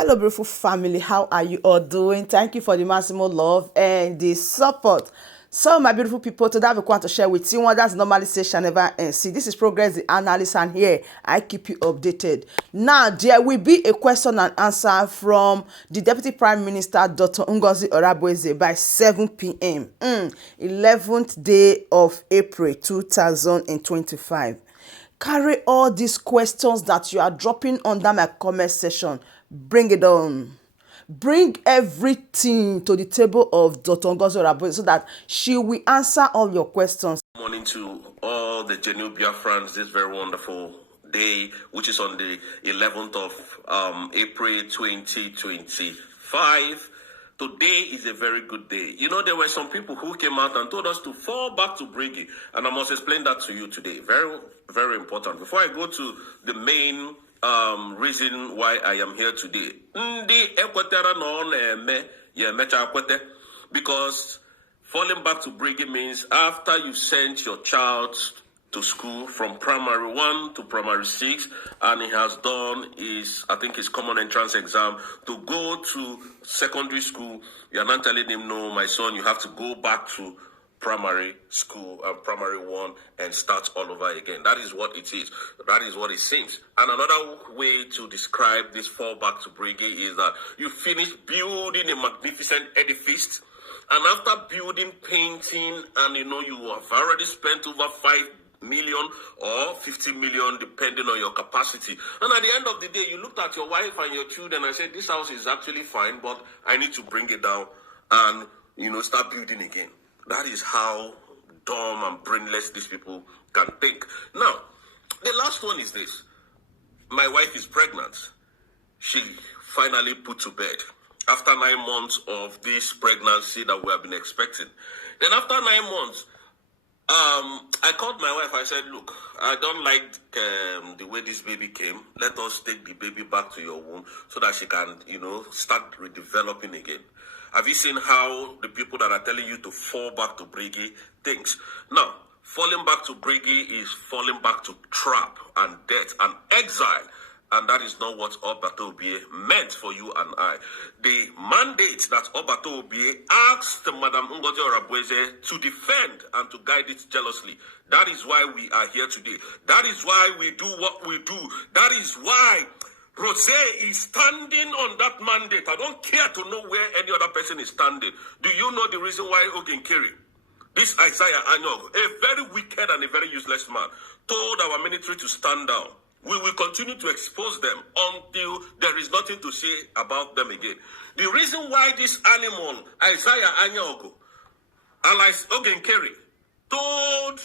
Hello, beautiful family. How are you all doing? Thank you for the maximum love and the support. So, my beautiful people, today I want to share with you one that's normally say shall never end. See, this is Progress the Analyst, and here I keep you updated. Now, there will be a question and answer from the Deputy Prime Minister, Dr. Ngozi Oreboweze, by 7 p.m. 11th day of April 2025. Carry all these questions that you are dropping under my comment section. Bring it on. Bring everything to the table of Dr. Ngozi Oreboweze so that she will answer all your questions. Good morning to all the genuine Biafrans this very wonderful day, which is on the 11th of April 2025. Today is a very good day. You know, there were some people who came out and told us to fall back to Briggy, and I must explain that to you today. Very, very important. Before I go to the main reason why I am here today, because falling back to Briggy means after you've sent your child to school from primary 1 to primary 6, and he has done his common entrance exam to go to secondary school, you're not telling him, no, my son, you have to go back to primary school and primary 1 and start all over again. That is what it is. That is what it seems. And another way to describe this fall back to Briggy is that you finish building a magnificent edifice, and after building, painting, and you have already spent over 5 million or 50 million, depending on your capacity. And at the end of the day, you looked at your wife and your children and said, this house is actually fine, but I need to bring it down and, start building again. That is how dumb and brainless these people can think. Now, the last one is this. My wife is pregnant. She finally put to bed after 9 months of this pregnancy that we have been expecting. Then after 9 months, I called my wife. I said, look, I don't like the way this baby came. Let us take the baby back to your womb so that she can, start redeveloping again. Have you seen how the people that are telling you to fall back to Briggy thinks? Now, falling back to Briggy is falling back to trap and death and exile. And that is not what Obato Obie meant for you and I. The mandate that Obato Obie asked Madam Ngozi Oreboweze to defend and to guide it jealously. That is why we are here today. That is why we do what we do. That is why Rose is standing on that mandate. I don't care to know where any other person is standing. Do you know the reason why Ogenkeri, this Isaiah Anyog, a very wicked and a very useless man, told our military to stand down? We will continue to expose them until there is nothing to say about them again. The reason why this animal, Isaiah Anyaogo, alias Ogenkeri, told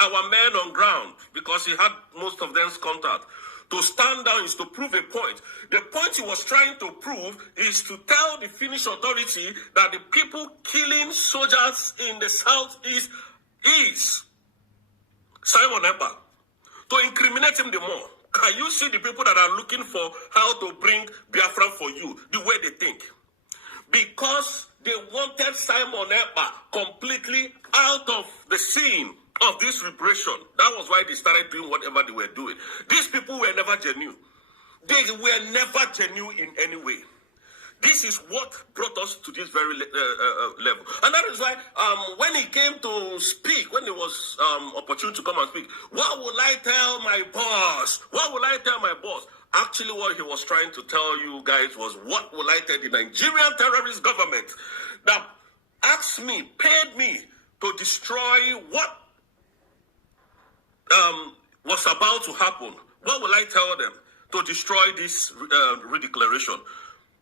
our men on ground, because he had most of them's contact, to stand down is to prove a point. The point he was trying to prove is to tell the Finnish authority that the people killing soldiers in the southeast is Simon Ekpa. To incriminate him the more. Can you see the people that are looking for how to bring Biafra for you, the way they think? Because they wanted Simon Ekpa completely out of the scene of this repression. That was why they started doing whatever they were doing. These people were never genuine. They were never genuine in any way. This is what brought us to this very level. And that is why when he came to speak, when it was opportune to come and speak, what will I tell my boss? What will I tell my boss? Actually, what he was trying to tell you guys was, what will I tell the Nigerian terrorist government that asked me, paid me to destroy what was about to happen? What will I tell them to destroy this redeclaration?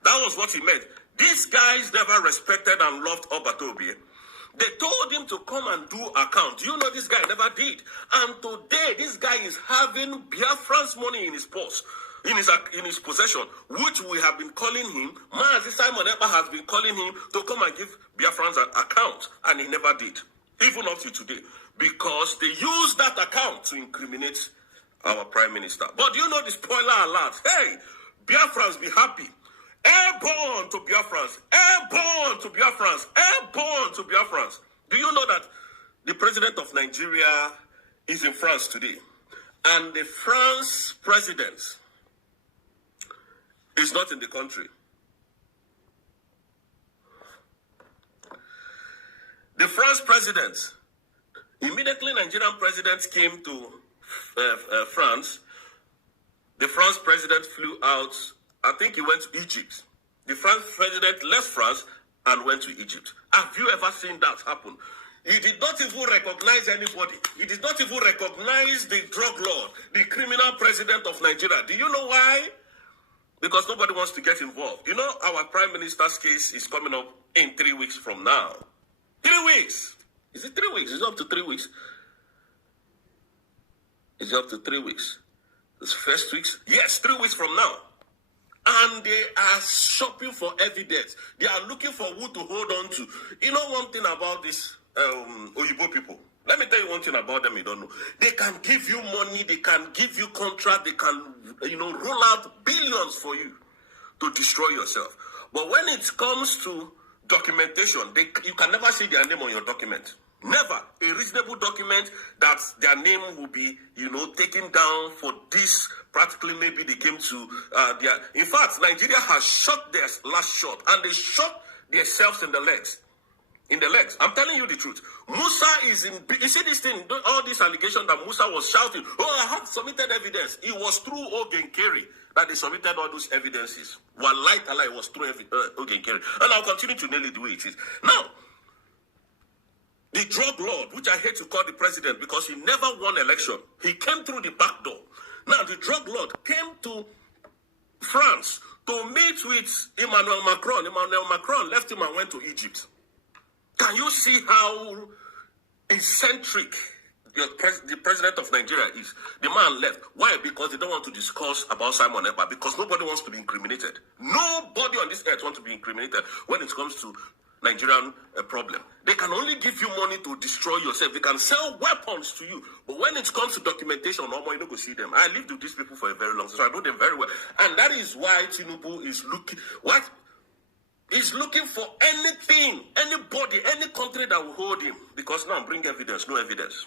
That was what he meant. These guys never respected and loved Obato Obie. They told him to come and do account. You know this guy never did. And today, this guy is having Biafran's money in his purse, in his possession, which we have been calling him. Mazi Simon Ekpa has been calling him to come and give Biafran's an account, and he never did, even up to today, because they used that account to incriminate our prime minister. But you know the spoiler alert. Hey, Biafrans, be happy. Airborne to Biafrans, airborne to Biafrans, airborne to Biafrans. Do you know that the president of Nigeria is in France today? And the France president is not in the country. The France president, immediately Nigerian president came to France, the France president flew out. I think he went to Egypt. The French president left France and went to Egypt. Have you ever seen that happen? He did not even recognize anybody. He did not even recognize the drug lord, the criminal president of Nigeria. Do you know why? Because nobody wants to get involved. You know, our prime minister's case is coming up in 3 weeks from now. 3 weeks. Is it 3 weeks? Is it up to 3 weeks? Is it up to 3 weeks? This first weeks? Yes, 3 weeks from now. And they are shopping for evidence. They are looking for who to hold on to. You know one thing about this Oyibo people? Let me tell you one thing about them you don't know. They can give you money, they can give you contract, they can, roll out billions for you to destroy yourself. But when it comes to documentation, you can never see their name on your document. Never. A reasonable document that their name will be, taken down for this. Practically, maybe they came to their... In fact, Nigeria has shot their last shot, and they shot themselves in the legs. I'm telling you the truth. Musa is in... You see this thing, all this allegation that Musa was shouting, I have submitted evidence. It was through Ogenkeri that they submitted all those evidences. Wallahi ta'ala, it was through Ogenkeri. And I'll continue to nail it the way it is. Now, the drug lord, which I hate to call the president because he never won election, he came through the back door. Now, the drug lord came to France to meet with Emmanuel Macron. Emmanuel Macron left him and went to Egypt. Can you see how eccentric the president of Nigeria is? The man left. Why? Because they don't want to discuss about Simon Ekpa, because nobody wants to be incriminated. Nobody on this earth wants to be incriminated when it comes to Nigerian problem. They can only give you money to destroy yourself. They can sell weapons to you. But when it comes to documentation, no more, you don't go see them. I lived with these people for a very long time, so I know them very well. And that is why Tinubu is looking... What? He's looking for anything, anybody, any country that will hold him. Because now, bring evidence, no evidence.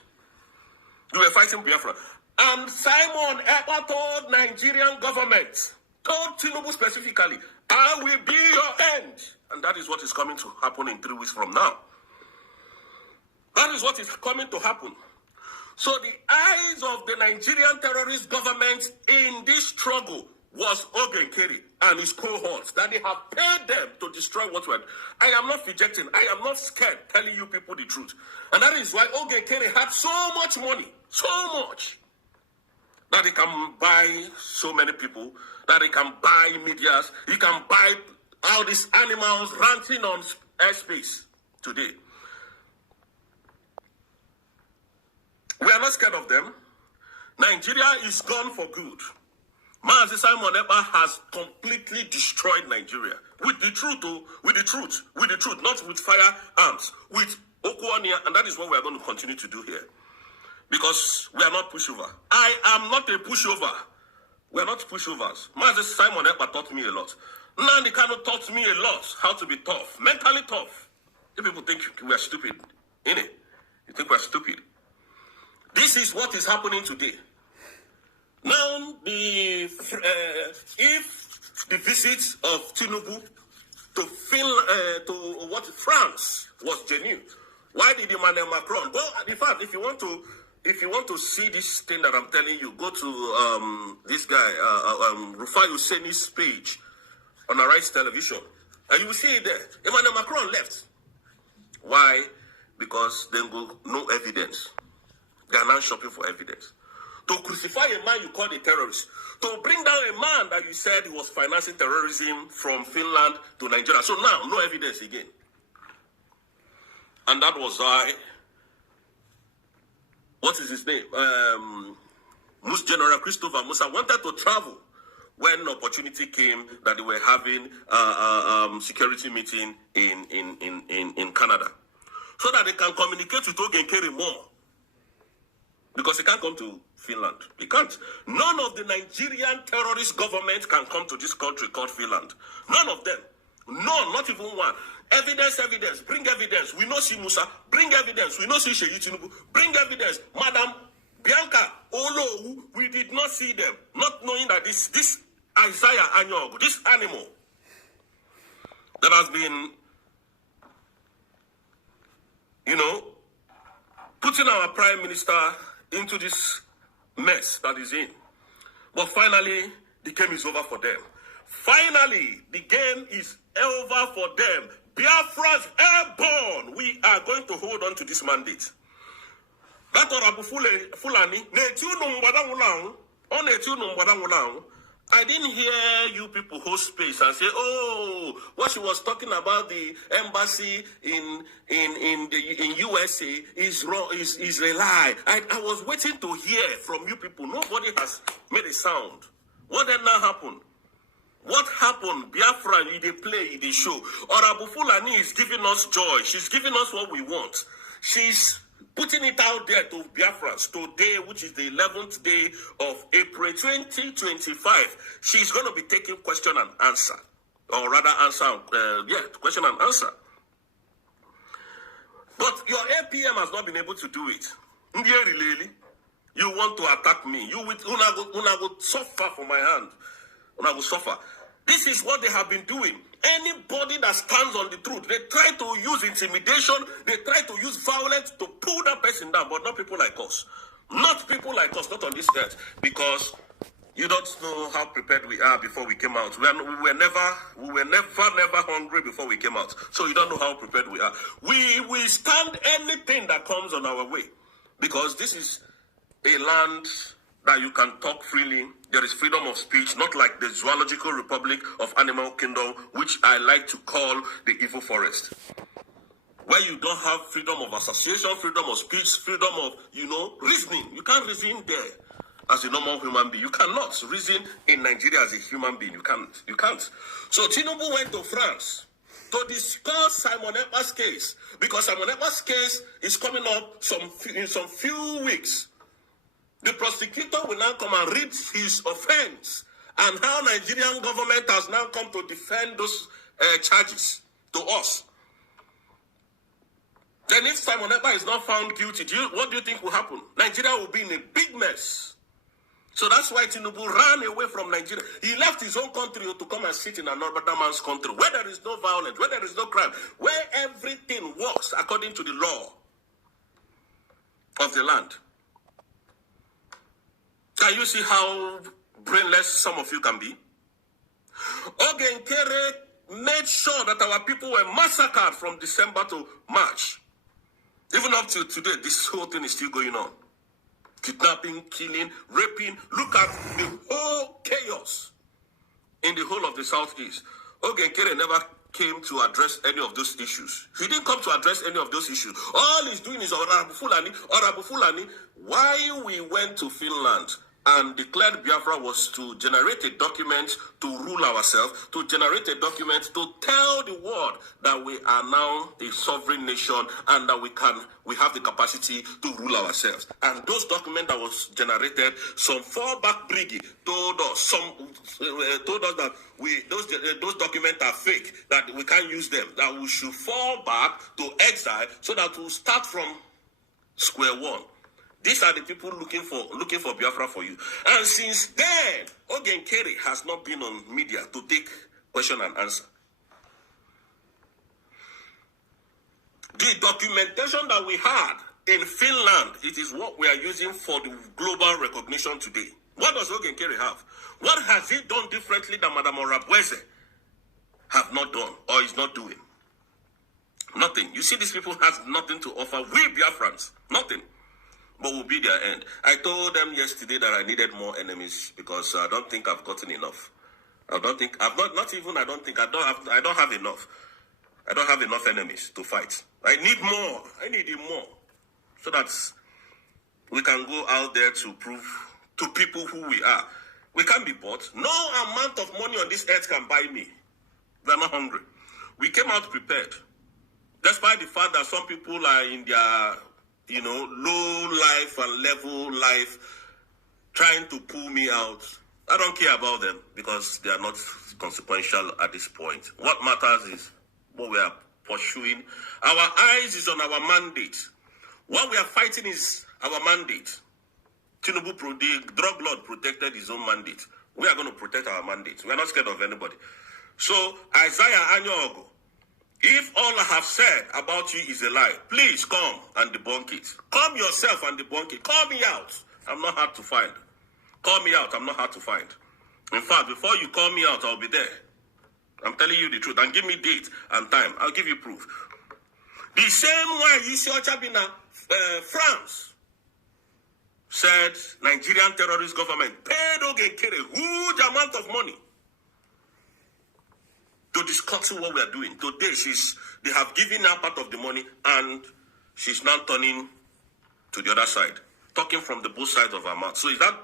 You were fighting Biafra. And Simon Ekpa told Nigerian government, told Tinubu specifically, I will be your end. And that is what is coming to happen in 3 weeks from now. That is what is coming to happen. So the eyes of the Nigerian terrorist government in this struggle was Ogenkeri and his cohorts, that they have paid them to destroy what we had. I am not rejecting. I am not scared telling you people the truth. And that is why Ogenkeri had so much money, so much, that he can buy so many people, that he can buy medias, he can buy all these animals ranting on airspace today. We are not scared of them. Nigeria is gone for good. Mazi Simon Ekpa has completely destroyed Nigeria. With the truth, not with firearms, with Okuania, and that is what we are going to continue to do here. Because we are not pushover. I am not a pushover. We are not pushovers. Mazi Simon Ekpa taught me a lot. Nandi Kano taught me a lot how to be tough, mentally tough. You people think we are stupid, innit? You think we are stupid. This is what is happening today. Now, if the visit of Tinubu to Finland, to France was genuine, why did Emmanuel Macron go? In fact, if you want to see this thing that I'm telling you, go to this guy Rufai Husseini's page on Arise Television, and you will see it there. Emmanuel Macron left. Why? Because then go no evidence. They are now shopping for evidence. To crucify a man you call a terrorist. To bring down a man that you said he was financing terrorism from Finland to Nigeria. So now, no evidence again. And that was why, what is his name? General Christopher Musa wanted to travel when opportunity came that they were having security meeting in Canada. So that they can communicate with Ogenkeri more. Because he can't come to Finland. He can't. None of the Nigerian terrorist government can come to this country called Finland. None of them. None, not even one. Evidence. Bring evidence. We know see Musa. Bring evidence. We know see Sheyi Tinubu. Bring evidence. Madam Bianca Olo, we did not see them. Not knowing that this Isaiah Anyog, this animal that has been, putting our prime minister into this mess that is in. But finally, the game is over for them. Finally, the game is over for them. Biafra's airborne. We are going to hold on to this mandate. That Honorable Fulani, I didn't hear you people hold space and say, oh, what she was talking about the embassy in USA is wrong, is a lie. I was waiting to hear from you people. Nobody has made a sound. What did now happen? What happened? Biafran, they play, they show. Honorable Fulani is giving us joy. She's giving us what we want. She's putting it out there to Biafrans today, which is the 11th day of April 2025. She's going to be taking question and answer. Or rather question and answer. But your APM has not been able to do it. You want to attack me. You will suffer for my hand. Una will suffer. This is what they have been doing. Anybody that stands on the truth, they try to use intimidation, they try to use violence to pull that person down, but not people like us. Not people like us, not on this earth. Because you don't know how prepared we are before we came out. We were never hungry before we came out. So you don't know how prepared we are. We will stand anything that comes on our way. Because this is a land that you can talk freely. There is freedom of speech, not like the Zoological Republic of Animal Kingdom, which I like to call the evil forest. Where you don't have freedom of association, freedom of speech, freedom of, reasoning. You can't reason there as a normal human being. You cannot reason in Nigeria as a human being. You can't. So Tinubu went to France to discuss Simon Ekpa's case, because Simon Ekpa's case is coming up in some few weeks. The prosecutor will now come and read his offense and how Nigerian government has now come to defend those charges to us. Then if Simon Ekpa is not found guilty, what do you think will happen? Nigeria will be in a big mess. So that's why Tinubu ran away from Nigeria. He left his own country to come and sit in another man's country, where there is no violence, where there is no crime, where everything works according to the law of the land. Can you see how brainless some of you can be? Ogenkere made sure that our people were massacred from December to March. Even up to today, this whole thing is still going on. Kidnapping, killing, raping. Look at the whole chaos in the whole of the Southeast. Ogenkere never came to address any of those issues. He didn't come to address any of those issues. All he's doing is Honorable Fulani. Why we went to Finland and declared Biafra was to generate a document to rule ourselves, to generate a document to tell the world that we are now a sovereign nation and that we have the capacity to rule ourselves. And those documents that was generated, some fallback brigade told us that those documents are fake, that we can't use them, that we should fall back to exile so that we'll start from square one. These are the people looking for Biafra for you. And since then, Ogenkere has not been on media to take question and answer. The documentation that we had in Finland, it is what we are using for the global recognition today. What does Ogenkere have? What has he done differently than Madame Orabweze have not done or is not doing? Nothing. You see, these people have nothing to offer. We Biafrans, nothing. But will be their end. I told them yesterday that I needed more enemies because I don't think I've gotten enough. I don't have enough. I don't have enough enemies to fight. I need more. I need more. So that we can go out there to prove to people who we are. We can't be bought. No amount of money on this earth can buy me. We're not hungry. We came out prepared. Despite the fact that some people are in their low life and level life, trying to pull me out. I don't care about them because they are not consequential at this point. What matters is what we are pursuing. Our eyes is on our mandate. What we are fighting is our mandate. Tinubu, the drug lord, protected his own mandate. We are going to protect our mandates. We are not scared of anybody. So, Isaiah Anyogo, if all I have said about you is a lie, please come and debunk it. Come yourself and debunk it. Call me out. I'm not hard to find. Call me out. I'm not hard to find. In fact, before you call me out, I'll be there. I'm telling you the truth. And give me date and time. I'll give you proof. The same way you see Ochabina, France said Nigerian terrorist government paid Ogenkere a huge amount of money to discuss what we are doing. Today, they have given her part of the money and she's now turning to the other side, talking from the both sides of her mouth. So is that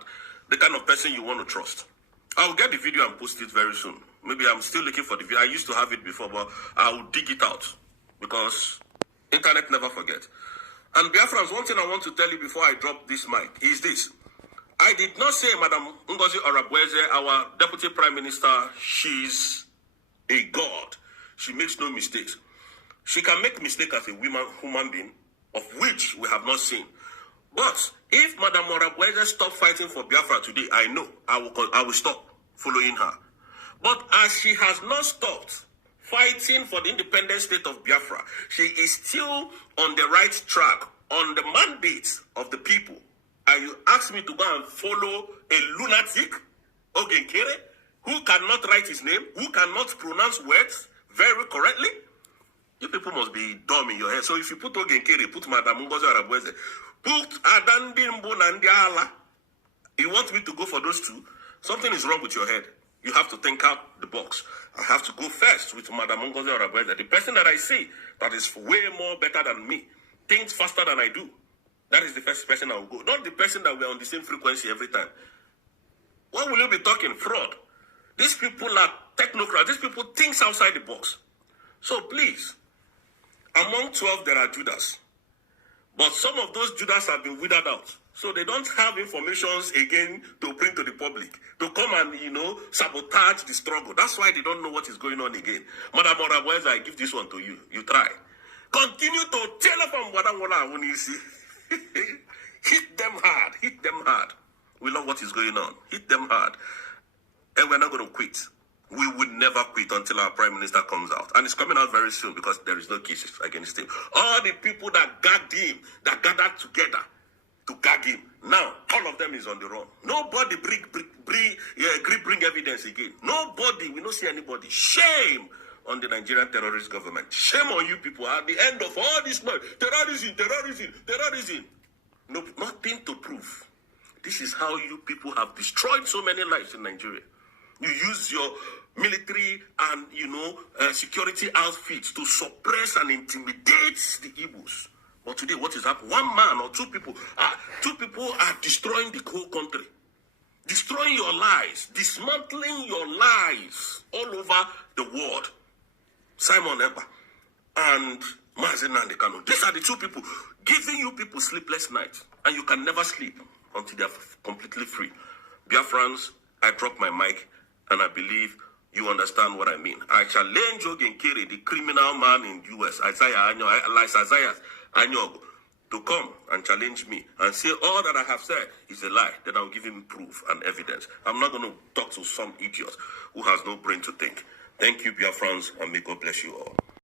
the kind of person you want to trust? I'll get the video and post it very soon. Maybe I'm still looking for the video. I used to have it before, but I will dig it out because internet never forget. And Biafrans, one thing I want to tell you before I drop this mic is this. I did not say Madam Ngozi Orabweze, our Deputy Prime Minister, she's a god. She makes no mistakes. She can make mistakes as a human being, of which we have not seen. But if Madam Orabweze stops fighting for Biafra today, I know I will stop following her. But as she has not stopped fighting for the independent state of Biafra, she is still on the right track, on the mandate of the people. And you ask me to go and follow a lunatic, Ogenkere, who cannot write his name, who cannot pronounce words very correctly? You people must be dumb in your head. So if you put Ogenkere, put Madam Ngozi Arabweze, put Adandi Mbu Nandiala, you want me to go for those two? Something is wrong with your head. You have to think out the box. I have to go first with Madam Ngozi Arabweze, the person that I see that is way more better than me, thinks faster than I do. That is the first person I will go. Not the person that we're on the same frequency every time. What will you be talking? Fraud. These people are technocrats. These people think outside the box. So please, among 12 there are Judas. But some of those Judas have been withered out. So they don't have informations again to bring to the public, to come and, sabotage the struggle. That's why they don't know what is going on again. Madam Orabweze, I give this one to you. You try. Continue to tell them what you see. Hit them hard. Hit them hard. We know what is going on. Hit them hard. And we're not going to quit. We would never quit until our Prime Minister comes out. And it's coming out very soon because there is no cases against him. All the people that gagged him, that gathered together to gag him, now all of them is on the run. Nobody bring evidence again. Nobody, we don't see anybody. Shame on the Nigerian terrorist government. Shame on you people. At the end of all this noise, terrorism. No, nothing to prove. This is how you people have destroyed so many lives in Nigeria. You use your military and, security outfits to suppress and intimidate the Igbos. But today, what is happening? One man or two people are destroying the whole country. Destroying your lives. Dismantling your lives all over the world. Simon Ekpa and Mazen Nandekano. These are the two people giving you people sleepless nights. And you can never sleep until they are completely free. Biafrans, I drop my mic and I believe you understand what I mean. I challenge Ogenkere, the criminal man in U.S., Isaiah Anyogo, to come and challenge me and say all that I have said is a lie. Then I'll give him proof and evidence. I'm not going to talk to some idiot who has no brain to think. Thank you, Biafrans, and may God bless you all.